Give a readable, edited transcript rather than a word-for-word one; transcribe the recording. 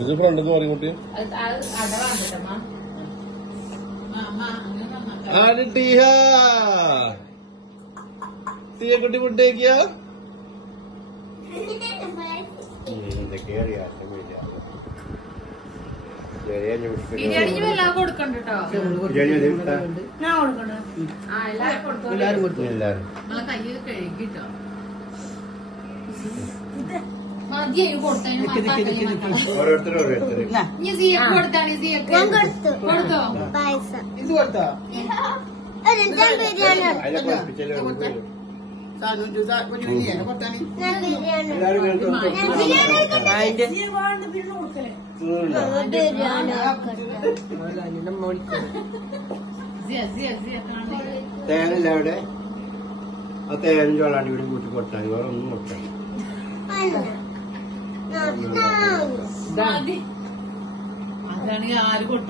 ഇത് ഫ്രണ്ടെന്ന് പറയും കുട്ടി തീയക്കുട്ടി ഫുഡേക്കിയാ ബിരിയാണിക്ക് എല്ലാം കൊടുക്കണ്ട എല്ലാരും നമ്മളെ കയ്യിൽ കഴുകിട്ടോ മതിയായി കൊടുത്തതിന് കൊടുത്താണ് കൊടുത്തോ ഇത് കൊടുത്തോ തേനല്ല അവിടെ ആ തേനും ചോളാണ്ടി കൂടി കൂട്ടി കൊടുത്താൽ വേറെ ഒന്നും കൊടുത്താൽ അതാണെങ്കിൽ ആര് കൊടുത്തോ